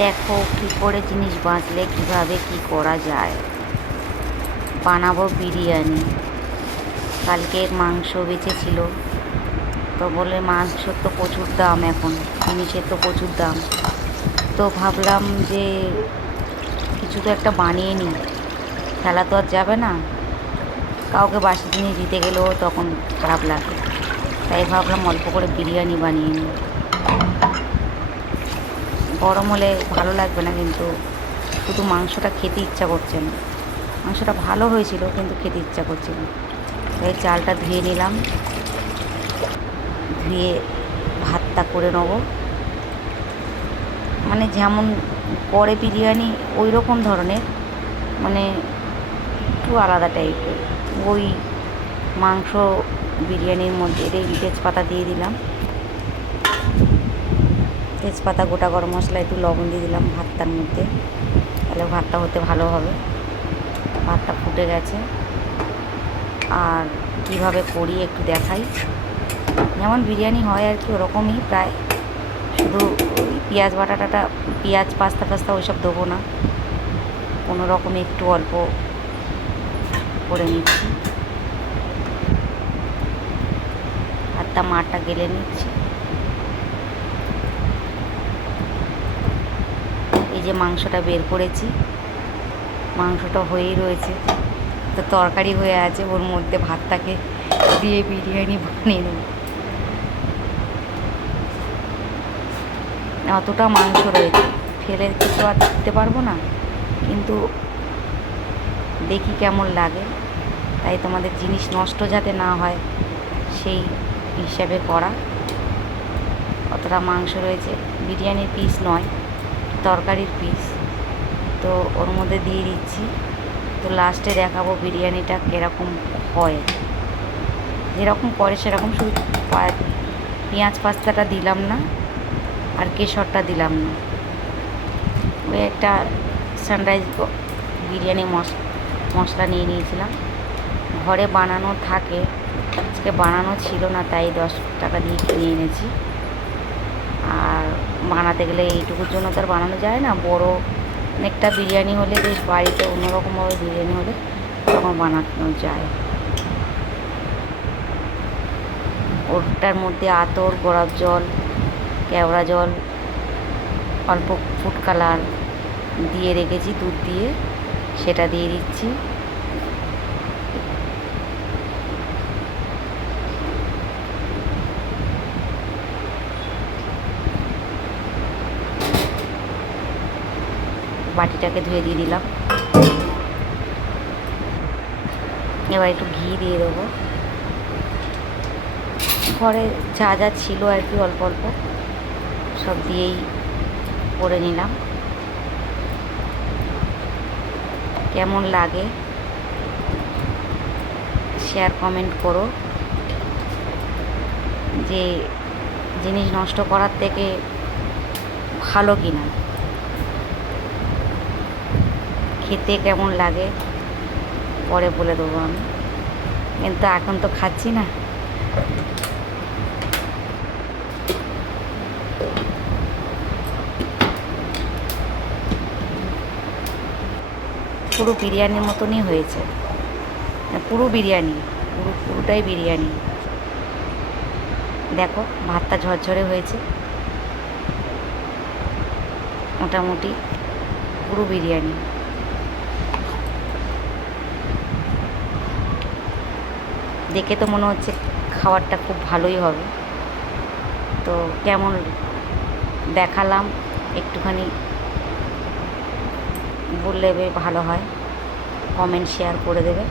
দেখো কী করে জিনিস বাঁচলে কীভাবে কী করা যায়। বানাবো বিরিয়ানি। কালকের মাংস বেঁচেছিল, তো বলে মাংসর তো প্রচুর দাম, এখন জিনিসের তো প্রচুর দাম। তো ভাবলাম যে কিছু তো একটা বানিয়ে নিই, ফেলা তো আর যাবে না। কাউকে বাসি জিনিস দিতে গেলেও তখন খারাপ লাগে, তাই ভাবলাম অল্প করে বিরিয়ানি বানিয়ে নিই। গরম হলে ভালো লাগবে না, কিন্তু শুধু মাংসটা খেতে ইচ্ছা করছে না। মাংসটা ভালো হয়েছিল কিন্তু খেতে ইচ্ছা করছে না, তাই চালটা ধুয়ে নিলাম। ধুয়ে ভাতটা করে নেবো, মানে যেমন করে বিরিয়ানি ওই রকম ধরনের, মানে একটু আলাদা টাইপের। ওই মাংস বিরিয়ানির মধ্যে তেজপাতা দিয়ে দিলাম, তেজপাতা, গোটা গরম মশলা, একটু লবণ দিয়ে দিলাম ভাতটার মধ্যে, তাহলে ভাতটা হতে ভালো হবে। ভাতটা ফুটে গেছে, আর কিভাবে করি একটু দেখাই। যেমন বিরিয়ানি হয় আর কি ওরকমই প্রায়, শুধু ওই পেঁয়াজ বাটাটা, পেঁয়াজ পাস্তা পাস্তা ওইসব দেবো না, কোনো রকম একটু অল্প করে নিচ্ছি। ভাতটা মাঠটা গেলে নিচ্ছি। এই যে মাংসটা বের করেছি, মাংসটা হয়েই রয়েছে, তো তরকারি হয়ে আছে, ওর মধ্যে ভাতটাকে দিয়ে বিরিয়ানি বানিয়ে নেব। অতটা মাংস রয়েছে, ফেলে কিছু আর দিতে পারবো না, কিন্তু দেখি কেমন লাগে, তাই তোমাদের জিনিস নষ্ট যাতে না হয় সেই হিসাবে করা। অতটা মাংস রয়েছে, বিরিয়ানির পিস নয়, তরকারির পিস, তো ওর মধ্যে দিয়ে দিচ্ছি। তো লাস্টে দেখাবো বিরিয়ানিটা কীরকম হয়, যেরকম করে সেরকম, শুধু পেঁয়াজ পাস্তাটা দিলাম না আর কেশরটা দিলাম না। ওই একটা সানরাইজ বিরিয়ানি মশলা নিয়ে নিয়েছিলাম, ঘরে বানানো থাকে, আজকে বানানো ছিল না তাই 10 টাকা দিয়ে কিনে এনেছি। আর বানাতে গেলে এইটুকুর জন্য তো আর বানানো যায় না, বড় অনেকটা বিরিয়ানি হলে, বেশ বাড়িতে অন্যরকমভাবে বিরিয়ানি হলে তখন বানানো যায়। ওটার মধ্যে আতর, গোলাপ জল, কেওড়া জল, অল্প ফুড কালার দিয়ে রেখেছি দুধ দিয়ে, সেটা দিয়ে দিচ্ছি। বাটিটাকে ধুয়ে দিয়ে দিলাম। এবার একটু ঘি দিয়ে দেবো, ঘরে যা যা ছিল আর কি, অল্প অল্প সব দিয়েই করে নিলাম। কেমন লাগে শেয়ার কমেন্ট করো, যে জিনিস নষ্ট করার থেকে ভালো কিনা, খেতে কেমন লাগে পরে বলে দেবো আমি, কিন্তু এখন তো খাচ্ছি না। পুরো বিরিয়ানির মতনই হয়েছে, পুরো বিরিয়ানি, পুরোটাই বিরিয়ানি। দেখো ভাতটা ঝরঝরে হয়েছে, মোটামুটি পুরো বিরিয়ানি। দেখে তো মনে হচ্ছে খাবারটা খুব ভালোই হবে। তো কেমন দেখালাম একটুখানি বললে ভালো হয়, কমেন্ট শেয়ার করে দেবে।